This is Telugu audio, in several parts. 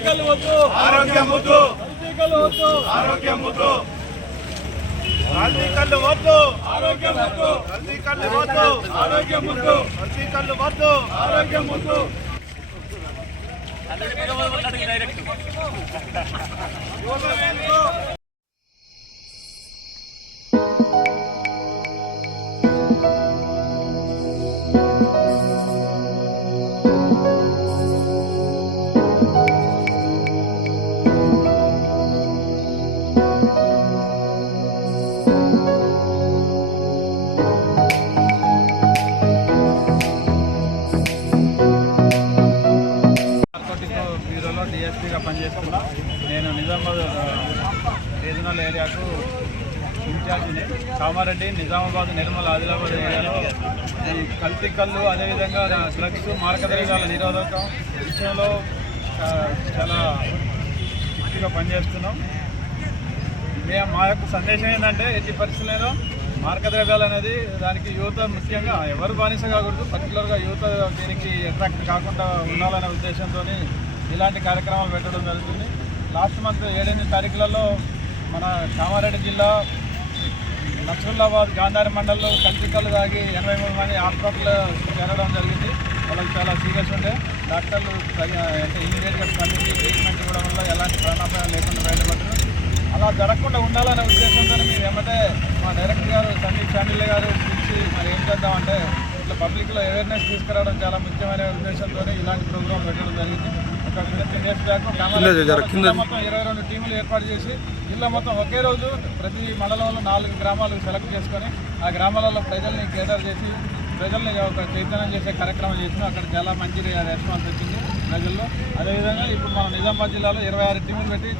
కల్తీకల్లు వద్దు, ఆరోగ్యం వద్దు, కల్తీకల్లు వద్దు, ఆరోగ్యం వద్దు, కల్తీకల్లు వద్దు, ఆరోగ్యం వద్దు, కల్తీకల్లు వద్దు, ఆరోగ్యం వద్దు, కల్తీకల్లు వద్దు, ఆరోగ్యం వద్దు. బ్యూరోలో డిఎస్పీగా పనిచేస్తున్నా. నేను నిజామాబాద్ రీజనల్ ఏరియాకు ఇన్ఛార్జిని. కామారెడ్డి, నిజామాబాద్, నిర్మల్, ఆదిలాబాద్ ఏరియాలో ఈ కల్తీ కళ్ళు, అదేవిధంగా డ్రగ్స్, మారకద్రవ్యాల నిరోధకం విషయంలో చాలా స్ట్రిక్ట్గా పనిచేస్తున్నాం. మా యొక్క సందేశం ఏంటంటే, ఎట్టి పరిస్థితుల్లో మారకద్రవ్యాలు అనేది దానికి యువత ముఖ్యంగా ఎవరు బానిస కాకూడదు, పర్టికులర్గా యువత దీనికి అట్రాక్ట్ కాకుండా ఉండాలనే ఉద్దేశంతో ఇలాంటి కార్యక్రమాలు పెట్టడం జరుగుతుంది. లాస్ట్ మంత్ 7-8 తారీఖులలో మన కామారెడ్డి జిల్లా నక్సల్లాబాద్ గాంధారి మండలంలో కల్తీ కళ్ళు తాగి 83 మంది హాస్పిటల్ చేరడం జరిగింది. వాళ్ళకి చాలా సీరియస్ ఉండే, డాక్టర్లు ఇమీడియట్గా స్పందించి ట్రీట్మెంట్ ఇవ్వడం వల్ల ఎలాంటి ప్రాణాపాయం లేకుండా బయటపడ్డారు. అలా జరగకుండా ఉండాలనే ఉద్దేశంతో మేము ఏమంటే మా డైరెక్టర్ గారు సందీప్ శాండిల్య గారు పిలిచి మరి ఏం చేద్దామంటే ఇట్లా పబ్లిక్లో అవేర్నెస్ తీసుకురావడం చాలా ముఖ్యమైన ఉద్దేశంతో ఇలాంటి ప్రోగ్రాం పెట్టడం జరిగింది. ఒక 15 డేస్ బ్యాక్ మొత్తం 22 టీములు ఏర్పాటు చేసి జిల్లా మొత్తం ఒకే రోజు ప్రతి మండలంలో 4 గ్రామాలు సెలెక్ట్ చేసుకొని ఆ గ్రామాలలో ప్రజల్ని కేటర్ చేసి ప్రజల్ని ఒక చైతన్యం చేసే కార్యక్రమం చేసినాం. అక్కడ చాలా మంచి రెస్పాన్స్ వచ్చింది ప్రజల్లో. అదేవిధంగా ఇప్పుడు మన నిజామాబాద్ జిల్లాలో 26 టీములు పెట్టి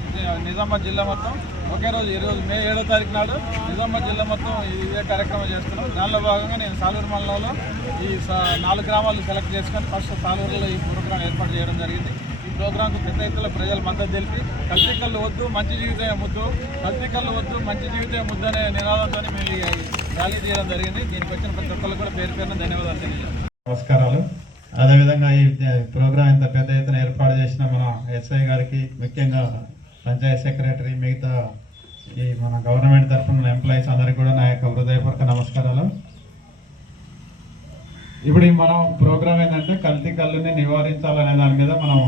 నిజామాబాద్ జిల్లా మొత్తం ఒకే రోజు ఈరోజు మే 7వ తారీఖు నాడు నిజామాబాద్ జిల్లా మొత్తం ఇదే కార్యక్రమం చేస్తున్నాం. దానిలో భాగంగా నేను సాలూరు మండలంలో ఈ 4 గ్రామాలు సెలెక్ట్ చేసుకొని ఫస్ట్ సాలూరులో ఈ ప్రోగ్రాం ఏర్పాటు చేయడం జరిగింది. ఈ ప్రోగ్రాంకు పెద్ద ఎత్తున ప్రజలు మద్దతు తెలిపి కల్తీ కళ్ళు వద్దు, మంచి జీవితమే ముద్దు, కల్తీ కళ్ళు వద్దు, మంచి జీవితమే ముద్దు అనే నినాదంతో మేము ఈ ర్యాలీ చేయడం జరిగింది. దీనికి వచ్చిన ప్రతి ఒక్కరికి కూడా పేరు పేరున ధన్యవాదాలు తెలియజేస్తాను. నమస్కారాలు. అదేవిధంగా ఈ ప్రోగ్రాం ఇంత పెద్ద ఎత్తున ఏర్పాటు చేసిన మన ఎస్ఐ గారికి, ముఖ్యంగా పంచాయత్ సెక్రటరీ, మిగతా ఈ మన గవర్నమెంట్ తరఫున ఎంప్లాయీస్ అందరికీ కూడా నా యొక్క హృదయపూర్వక నమస్కారాలు. ఇప్పుడు మనం ప్రోగ్రాం ఏంటంటే కల్తీ కళ్ళుని నివారించాలనే దాని మీద మనం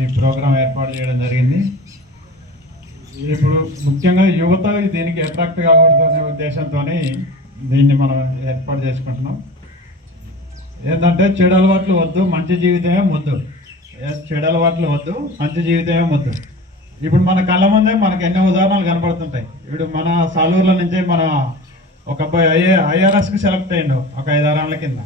ఈ ప్రోగ్రాం ఏర్పాటు చేయడం జరిగింది. ఇప్పుడు ముఖ్యంగా యువత దీనికి అట్రాక్ట్ కాకూడదు అనే ఉద్దేశంతో దీన్ని మనం ఏర్పాటు చేసుకుంటున్నాం. ఏంటంటే చెడు అలవాట్లు వద్దు, మంచి జీవితమే ముద్దు. చెడు అలవాట్లు వద్దు, మంచి జీవితమే ముద్దు. ఇప్పుడు మన కళ్ళ ముందే మనకు ఎన్నో ఉదాహరణలు కనపడుతుంటాయి. ఇప్పుడు మన సాలూరుల నుంచే మన ఒక అబ్బాయి ఐఆర్ఎస్కి సెలెక్ట్ అయ్యిండు ఒక 5-6 ఏళ్ల కింద.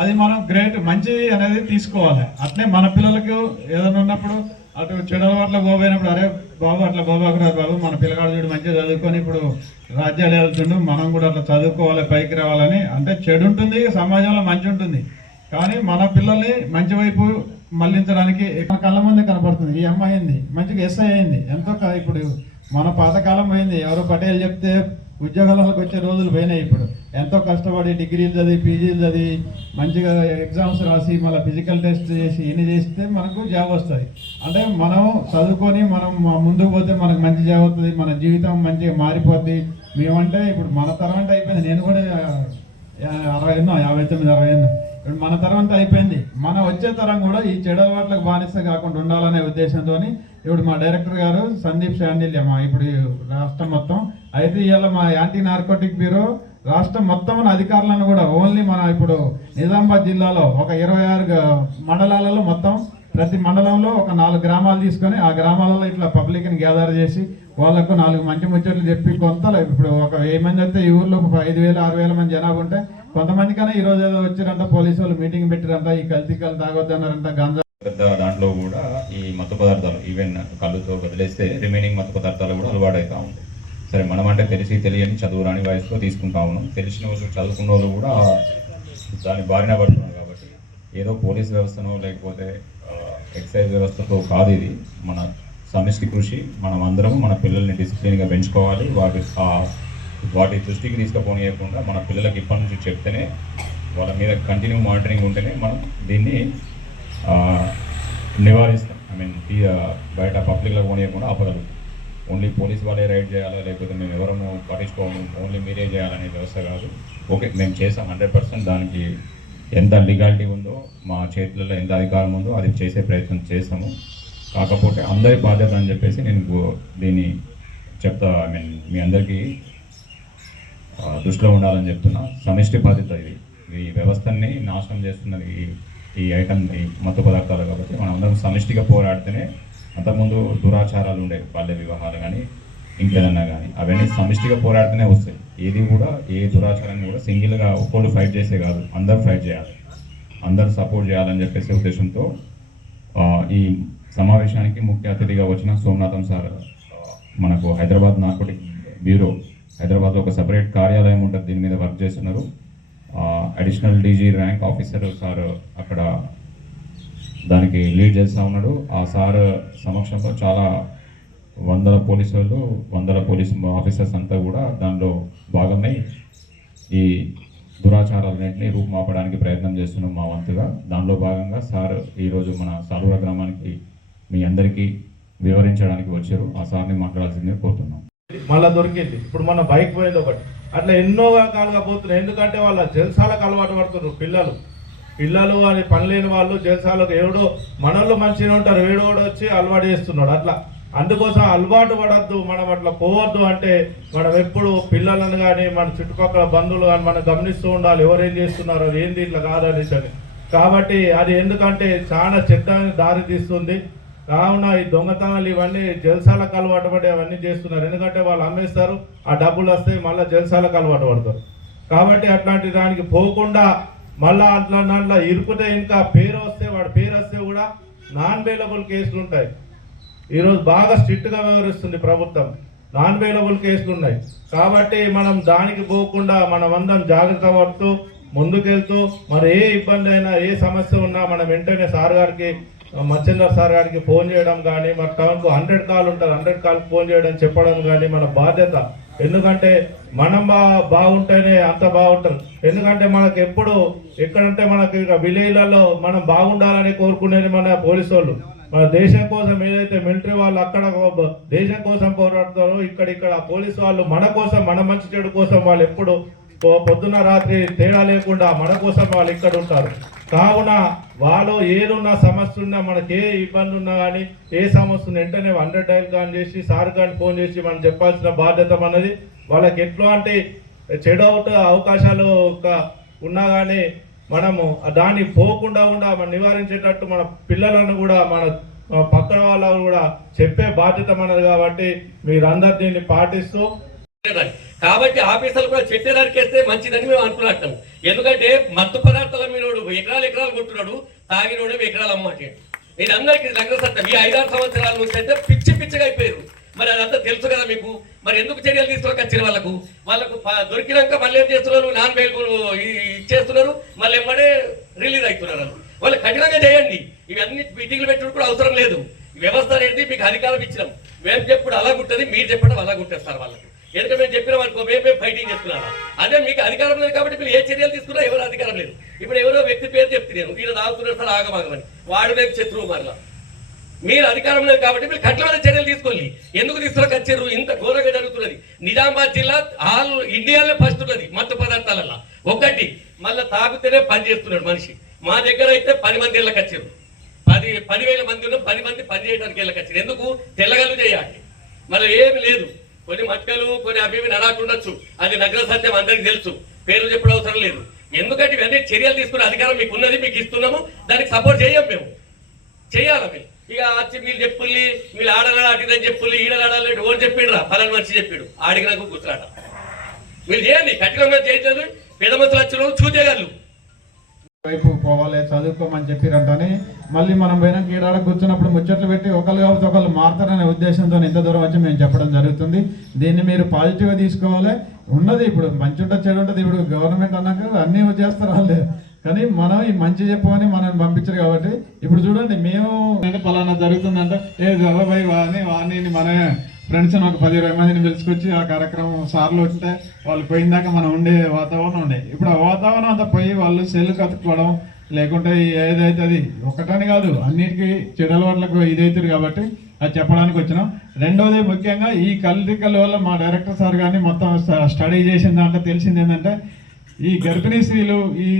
అది మనం గ్రేట్, మంచి అనేది తీసుకోవాలి. అట్లే మన పిల్లలకు ఏదైనా ఉన్నప్పుడు అటు చెడు అలవాట్ల గోబైనప్పుడు, అరే బాబు అట్లా గోబాకురాదు బాబు, మన పిల్లగాడు చూడు మంచిగా చదువుకొని ఇప్పుడు రాజ్యాలు వెళ్తుండు, మనం కూడా అట్లా చదువుకోవాలి, పైకి రావాలని. అంటే చెడు ఉంటుంది, సమాజంలో మంచి ఉంటుంది, కానీ మన పిల్లల్ని మంచి వైపు మళ్లించడానికి కళ్ళ ముందే కనపడుతుంది. ఈ అమ్మాయి అయింది మంచిగా ఎస్ఐ అయింది, ఎంతో ఇప్పుడు మన పాతకాలం పోయింది. ఎవరో పటేల్ చెప్తే ఉద్యోగాలకు వచ్చే రోజులు పోయినాయి. ఇప్పుడు ఎంతో కష్టపడి డిగ్రీలు చదివి, పీజీలు చదివి, మంచిగా ఎగ్జామ్స్ రాసి, మళ్ళీ ఫిజికల్ టెస్ట్ చేసి ఇన్ని చేస్తే మనకు జాబ్ వస్తుంది. అంటే మనం చదువుకొని మనం ముందుకు పోతే మనకు మంచి జాబ్ వస్తుంది, మన జీవితం మంచిగా మారిపోద్ది. మేమంటే ఇప్పుడు మన తరం అంటే అయిపోయింది. నేను కూడా 59 ఇప్పుడు మన తరం అంతా అయిపోయింది. మన వచ్చే తరం కూడా ఈ చెడు అలవాట్లకు బానిస కాకుండా ఉండాలనే ఉద్దేశంతో ఇప్పుడు మా డైరెక్టర్ గారు సందీప్ శాండిల్య ఇప్పుడు రాష్ట్రం మొత్తం అయితే ఇవాళ మా యాంటీ నార్కోటిక్ బ్యూరో రాష్ట్రం మొత్తం అధికారులను కూడా ఓన్లీ మన ఇప్పుడు నిజామాబాద్ జిల్లాలో ఒక 26 మండలాలలో మొత్తం ప్రతి మండలంలో ఒక 4 గ్రామాలు తీసుకొని ఆ గ్రామాలలో ఇట్లా పబ్లిక్ని గ్యాదర్ చేసి వాళ్ళకు 4 మంచి ముచ్చట్లు చెప్పి కొంత ఇప్పుడు ఒక 1000 మంది అయితే ఈ ఊర్లో 5000-6000 మంది జనాభా ఉంటే కొంతమంది కన్నా ఈ రోజు ఏదో వచ్చారంట, పోలీసు వాళ్ళు మీటింగ్ పెట్టారంట, ఈ కల్తీ కళ్ళు తాగొద్దన్నారంట, గంజా దాంట్లో కూడా ఈ మత్తు పదార్థాలు ఈవెన్ కళ్ళుతో వదిలేస్తే రిమైనింగ్ మత్తు పదార్థాలు కూడా అలవాటు అవుతా ఉంటాయి. సరే మనం అంటే తెలియని చదువు రాని వయసులో తీసుకుంటా ఉన్నాం. తెలిసిన వాళ్ళు చదువుకున్న వాళ్ళు కూడా దాన్ని బారిన పడుతున్నారు. కాబట్టి ఏదో పోలీస్ వ్యవస్థనో లేకపోతే ఎక్సైజ్ వ్యవస్థతో కాదు, ఇది మన సమిష్టి కృషి. మనం అందరం మన పిల్లల్ని డిసిప్లిన్గా పెంచుకోవాలి. వాటి దృష్టికి తీసుకుపోనియకుండా మన పిల్లలకి ఇప్పటి నుంచి చెప్తేనే, వాళ్ళ మీద కంటిన్యూ మానిటరింగ్ ఉంటేనే మనం దీన్ని నివారిస్తాం. మీన్ బయట పబ్లిక్లో పోనీయకుండా ఆపగలుగుతాం. ఓన్లీ పోలీస్ వాళ్ళే రైడ్ చేయాలా, లేకపోతే మేము ఎవరము పట్టించుకోము, ఓన్లీ మీరే చేయాలనే వ్యవస్థ కాదు. ఓకే, మేము చేసాం 100%. దానికి ఎంత లీగాలిటీ ఉందో, మా చేతులలో ఎంత అధికారం ఉందో అది చేసే ప్రయత్నం చేస్తాము. కాకపోతే అందరి బాధ్యత అని చెప్పేసి నేను దీన్ని చెప్తా. మీ అందరికీ దృష్టిలో ఉండాలని చెప్తున్నా. సమిష్టి బాధ్యత ఇది. ఈ వ్యవస్థని నాశనం చేస్తున్నది ఈ మత్తు పదార్థాలు. కాబట్టి మనం అందరం సమిష్టిగా పోరాడితేనే, అంతకుముందు దురాచారాలు ఉండేవి, బాల్య వివాహాలు కానీ ఇంకేదన్నా కానీ, అవన్నీ సమిష్టిగా పోరాడితేనే వస్తాయి. ఏది కూడా, ఏ దురాచారాన్ని కూడా సింగిల్గా ఒక్కళ్ళు ఫైట్ చేసే కాదు, అందరూ ఫైట్ చేయాలి, అందరూ సపోర్ట్ చేయాలని చెప్పేసి ఉద్దేశంతో ఈ సమావేశానికి ముఖ్య అతిథిగా వచ్చిన సోమనాథం సార్ మనకు హైదరాబాద్ నార్కోటిక్ బ్యూరో, హైదరాబాద్లో ఒక సపరేట్ కార్యాలయం ఉంటుంది, దీని మీద వర్క్ చేస్తున్నారు. Additional DG rank officer sir అక్కడ దానికి లీడ్ చేస్తూ ఉన్నాడు. ఆ సార్ సమక్షంలో చాలా వందల పోలీసు వాళ్ళు, వందల పోలీస్ ఆఫీసర్స్ అంతా కూడా దానిలో భాగమై ఈ దురాచారాలన్నింటినీ రూపుమాపడానికి ప్రయత్నం చేస్తున్నాం మా వంతుగా. దానిలో భాగంగా సార్ ఈరోజు మన సాలూర గ్రామానికి మీ అందరికీ వివరించడానికి వచ్చారు. ఆ సార్ని మాట్లాడాల్సిందే కోరుతున్నాం. మళ్ళీ దొరికింది. ఇప్పుడు మన బైక్ పోయింది ఒకటి. అట్లా ఎన్నో రకాలుగా పోతున్నాయి. ఎందుకంటే వాళ్ళ జల్సాలకు అలవాటు పడుతున్నారు పిల్లలు అని పని లేని వాళ్ళు జల్సాలకు. ఎవడో మనోళ్ళు మంచిగా ఉంటారు, వేడు కూడా వచ్చి అలవాటు చేస్తున్నాడు. అట్లా అందుకోసం అలవాటు పడద్దు, మనం అట్లా పోవద్దు. అంటే మనం ఎప్పుడు పిల్లలను కానీ మన చుట్టుపక్కల బంధువులు కానీ మనం గమనిస్తూ ఉండాలి, ఎవరేం చేస్తున్నారు, అది ఏంది ఇట్లా కాదనేసి అని. కాబట్టి అది ఎందుకంటే చాలా చెత్త దారి తీస్తుంది. కావున ఈ దొంగతనాలు ఇవన్నీ జల్సాలకు అలవాటు పడి అవన్నీ చేస్తున్నారు. ఎందుకంటే వాళ్ళు అమ్మేస్తారు, ఆ డబ్బులు వస్తే మళ్ళీ జల్సాలకు అలవాటు పడతారు. కాబట్టి అట్లాంటి దానికి పోకుండా మళ్ళీ అట్లా ఇరుకుతే ఇంకా పేరు వస్తే కూడా నాన్ బెయిలబుల్ కేసులు ఉంటాయి. ఈరోజు బాగా స్ట్రిక్ట్గా వ్యవహరిస్తుంది ప్రభుత్వం, నాన్ బెయిలబుల్ కేసులు ఉన్నాయి. కాబట్టి మనం దానికి పోకుండా మనం అందరం జాగ్రత్త పడుతూ ముందుకెళ్తూ, మరి ఏ ఇబ్బంది అయినా, ఏ సమస్య ఉన్నా మనం వెంటనే సార్ గారికి, మచ్చిందర్ సార్ గారికి ఫోన్ చేయడం కానీ, మరి టౌన్కు 100 కాల్ ఉంటుంది, 100 కాల్కి ఫోన్ చేయడం, చెప్పడం కానీ మన బాధ్యత. ఎందుకంటే మనం బాగుంటేనే అంత బాగుంటారు. ఎందుకంటే మనకు ఎప్పుడు ఎక్కడంటే మనకి విలేజ్లలో మనం బాగుండాలని కోరుకునేది మన పోలీసు వాళ్ళు. మన దేశం కోసం ఏదైతే మిలిటరీ వాళ్ళు అక్కడ దేశం కోసం పోరాడతారో, ఇక్కడ పోలీసు వాళ్ళు మన కోసం, మన మంచి చెడు కోసం వాళ్ళు ఎప్పుడు పొద్దున్న రాత్రి తేడా లేకుండా మన కోసం వాళ్ళు ఇక్కడ ఉంటారు. కావున వాళ్ళు ఏదున్నా సమస్య ఉన్నా, మనకి ఏ ఇబ్బంది ఉన్నా కానీ, ఏ సమస్య ఉన్నా వెంటనే 100 డైల్ కానీ చేసి సార్ కానీ ఫోన్ చేసి మనం చెప్పాల్సిన బాధ్యత మనది. వాళ్ళకి ఎట్లాంటి చెడు అవకాశాలు ఉన్నా కానీ మనము దాన్ని పోకుండా మనం నివారించేటట్టు మన పిల్లలను కూడా, మన పక్కన వాళ్ళకు కూడా చెప్పే బాధ్యత మనది. కాబట్టి మీరందరూ దీన్ని పాటిస్తూ, కాబట్టి ఆఫీసర్లు కూడా చెట్టు నరికేస్తే మంచిదని మేము అనుకున్నట్టాము. ఎందుకంటే మత్తు పదార్థాల మీద ఎకరాలు కొట్టున్నాడు, తాగినోడు ఎకరాలు అమ్మటాడు. ఇది అందరికీ దగ్గర సత్యం. ఈ 5-6 సంవత్సరాల నుంచి అయితే పిచ్చిగా అయిపోయారు. మరి అదంతా తెలుసు కదా మీకు. మరి ఎందుకు చర్యలు తీసుకోవచ్చిన వాళ్ళకు దొరికినాక మళ్ళీ ఏం చేస్తున్నారు, నాన్ బెయిల్ ఇచ్చేస్తున్నారు, మళ్ళీ ఎమ్మడే రిలీజ్ అవుతున్నారు. వాళ్ళు కఠినంగా చేయండి. ఇవన్నీ మీటింగ్లు పెట్టడం కూడా అవసరం లేదు. వ్యవస్థ అనేది మీకు అధికారం ఇచ్చినాం. మేము చెప్పుడు అలాగుంటుంది, మీరు చెప్పడం అలాగుంటారు వాళ్ళకి. ఎందుకంటే మేము చెప్పిన వాళ్ళకి మేము ఫైటింగ్ చేస్తున్నారా? అదే మీకు అధికారం లేదు కాబట్టి మీరు ఏ చర్యలు తీసుకున్నా ఎవరు అధికారం లేదు. ఇప్పుడు ఎవరో వ్యక్తి పేరు చెప్తున్నాను, ఈయన తాగుతున్నారు సార్ ఆగమాగమని, వాడు రేపు శత్రువు మరలా. మీరు అధికారం లేదు కాబట్టి మీరు కఠినమైన చర్యలు తీసుకోండి. ఎందుకు తీసుకురొచ్చారు? ఇంత ఘోరంగా జరుగుతున్నది. నిజామాబాద్ జిల్లా ఇండియాలో ఫస్ట్ ఉన్నది మత్తు పదార్థాలలో. ఒకటి మళ్ళీ తాగుతూనే పని చేస్తున్నాడు మనిషి. మా దగ్గర అయితే 10 మంది ఇళ్ళకి వచ్చారు. 10,000 మంది ఉన్న 10 మంది పని చేయడానికి ఇళ్ళకి వచ్చారు. ఎందుకు? తెల్లగలు చేయాలి. మళ్ళీ ఏమి లేదు. కొన్ని మట్టలు, కొన్ని అవి నడాటు ఉండొచ్చు, అది నగర సత్యం అందరికి తెలుసు, పేర్లు చెప్పడం అవసరం లేదు. ఎందుకంటే ఇవన్నీ చర్యలు తీసుకునే అధికారం మీకు ఉన్నది, మీకు ఇస్తున్నాము, దానికి సపోర్ట్ చేయం మేము, చేయాలి మీరు. ఇక వచ్చి మీరు చెప్పుల్లి, మీరు ఆడలాడ అటిదని చెప్పుల్లి, ఈడలాడాలి ఓడి చెప్పిండ్రా, పలాని మనిషి చెప్పాడు, ఆడిగినాకు కూర్చురాట. మీరు చేయండి, కఠినంగా చేయలేదు. పెద్ద మనుషులు వచ్చిన చూసేయగలరు. వైపు పోవాలి, చదువుకోమని చెప్పిరంటని మళ్ళీ మనం పోయినా కీడాడ కూర్చున్నప్పుడు ముచ్చట్లు పెట్టి ఒకళ్ళు కాబట్టి ఒకళ్ళు మారుతారనే ఉద్దేశంతో ఇంత దూరం వచ్చి మేము చెప్పడం జరుగుతుంది. దీన్ని మీరు పాజిటివ్గా తీసుకోవాలి. ఉన్నది ఇప్పుడు మంచి ఉంటుంది, చెడు ఉంటుంది. ఇప్పుడు గవర్నమెంట్ అన్నాక అన్నీ చేస్తారు వాళ్ళే, కానీ మనం ఈ మంచి చెప్పమని మనం పంపించారు. కాబట్టి ఇప్పుడు చూడండి, మేము పలానా జరుగుతుందంటే ఏ జవాబాయి వాణి మన ఫ్రెండ్స్ ఒక 10-20 మందిని పిలుచుకొచ్చి ఆ కార్యక్రమం సార్లు ఉంటే వాళ్ళు పోయిందాక మనం ఉండే వాతావరణం ఉండే. ఇప్పుడు ఆ వాతావరణం అంతా పోయి వాళ్ళు సెల్ కతుక్కోవడం, లేకుంటే ఏదైతే అది ఒకటని కాదు అన్నిటికీ చెడు అలవాట్లకు ఇదవుతుంది కాబట్టి అది చెప్పడానికి వచ్చినాం. రెండవది ముఖ్యంగా ఈ కల్తీ కళ్ళు వల్ల మా డైరెక్టర్ సార్ కానీ మొత్తం స్టడీ చేసిన దాంట్లో తెలిసింది ఏంటంటే ఈ గర్భిణీ స్త్రీలు ఈ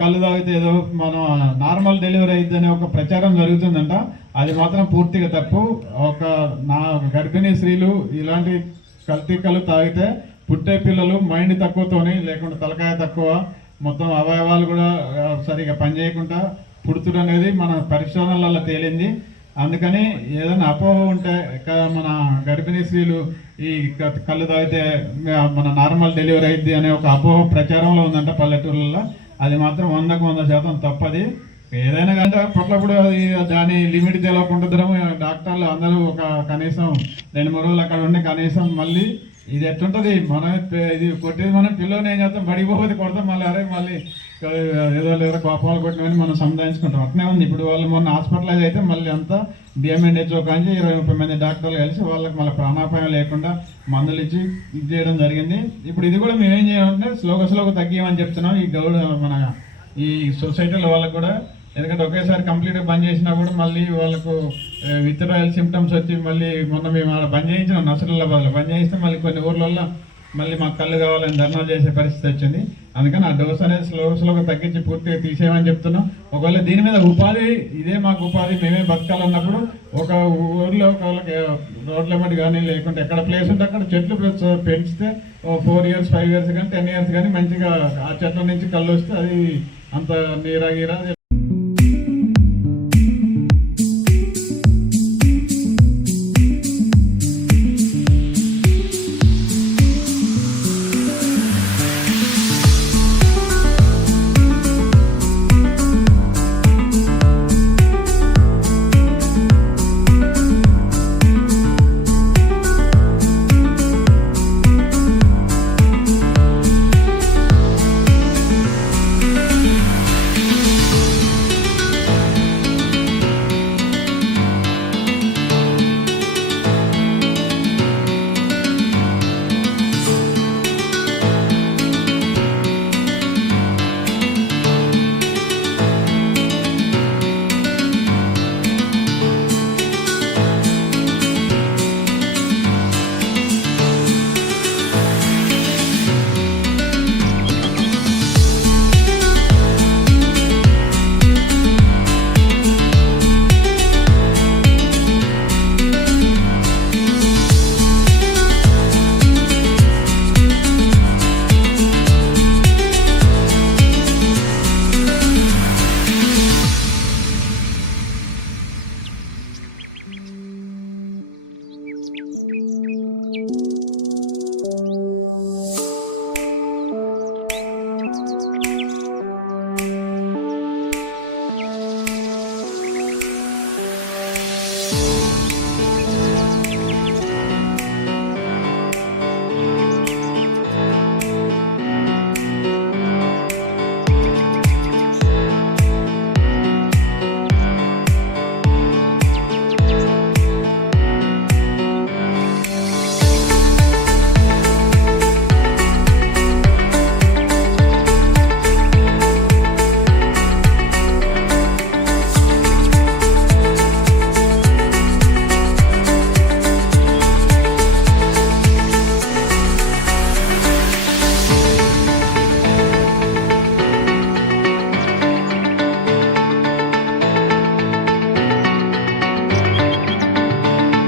కళ్ళు తాగితే ఏదో మనం నార్మల్ డెలివరీ అయిద్దని ఒక ప్రచారం జరుగుతుందంట. అది మాత్రం పూర్తిగా తప్పు. గర్భిణీ స్త్రీలు ఇలాంటి కల్తీ కళ్ళు తాగితే పుట్టే పిల్లలు మైండ్ తక్కువతోని లేకుంటే తలకాయ తక్కువ మొత్తం అవయవాలు కూడా సరిగా పనిచేయకుండా పుడుతుడు అనేది మన పరిశోధనలలో తేలింది. అందుకని ఏదైనా అపోహ ఉంటే మన గర్భిణీ స్త్రీలు ఈ కళ్ళు తాగితే మన నార్మల్ డెలివరీ అయింది అనే ఒక అపోహ ప్రచారంలో ఉందంట పల్లెటూర్లలో. అది మాత్రం 100% తప్పది. ఏదైనా కానీ పొట్లప్పుడు అది దాని లిమిట్ తెలియకుండా డాక్టర్లు అందరూ ఒక కనీసం 2-3 రోజులు అక్కడ ఉండి కనీసం మళ్ళీ ఇది ఎట్టుంటుంది మనం ఇది కొట్టేది మనం పిల్లల్ని ఏం చేస్తాం బడిపోతే కొడతాం మళ్ళీ అరే మళ్ళీ ఏదో కోపాలు కొట్టినవని మనం సంధానించుకుంటాం. అట్నే ఉంది ఇప్పుడు వాళ్ళు మొన్న హాస్పిటలైజ్ అయితే మళ్ళీ అంతా డిఎంఎన్హెచ్ఓ కానీ 20-30 మంది డాక్టర్లు కలిసి వాళ్ళకి మళ్ళీ ప్రాణాపాయం లేకుండా మందులు ఇచ్చి ఇది చేయడం జరిగింది. ఇప్పుడు ఇది కూడా మేమేం చేయాలంటే స్లోగా తగ్గియమని చెప్తున్నాం ఈ మన ఈ సొసైటీలో వాళ్ళకు కూడా. ఎందుకంటే ఒకేసారి కంప్లీట్గా బంద్ చేసినా కూడా మళ్ళీ వాళ్ళకు విత్డ్రాయల్ సిమ్టమ్స్ వచ్చి మళ్ళీ మొన్న మేము బంద్ చేయించినాం నసరుల్లాబాద్లో. బంద్ చేయిస్తే మళ్ళీ కొన్ని ఊర్లలో మళ్ళీ మాకు కళ్ళు కావాలని ధర్నాలు చేసే పరిస్థితి వచ్చింది. అందుకని ఆ డోస్ అనేది స్లోగా తగ్గించి పూర్తిగా తీసేయమని చెప్తున్నాం. ఒకవేళ దీని మీద ఉపాధి ఇదే మాకు ఉపాధి మేమే బతకాలన్నప్పుడు ఒక ఊర్లో ఒకళ్ళకి రోడ్ల మట్టి కానీ లేకుంటే ఎక్కడ ప్లేస్ ఉంటే అక్కడ చెట్లు పెంచితే 4 years 5 years కానీ 10 years కానీ మంచిగా ఆ చెట్ల నుంచి కళ్ళు వస్తే అది అంత నీరా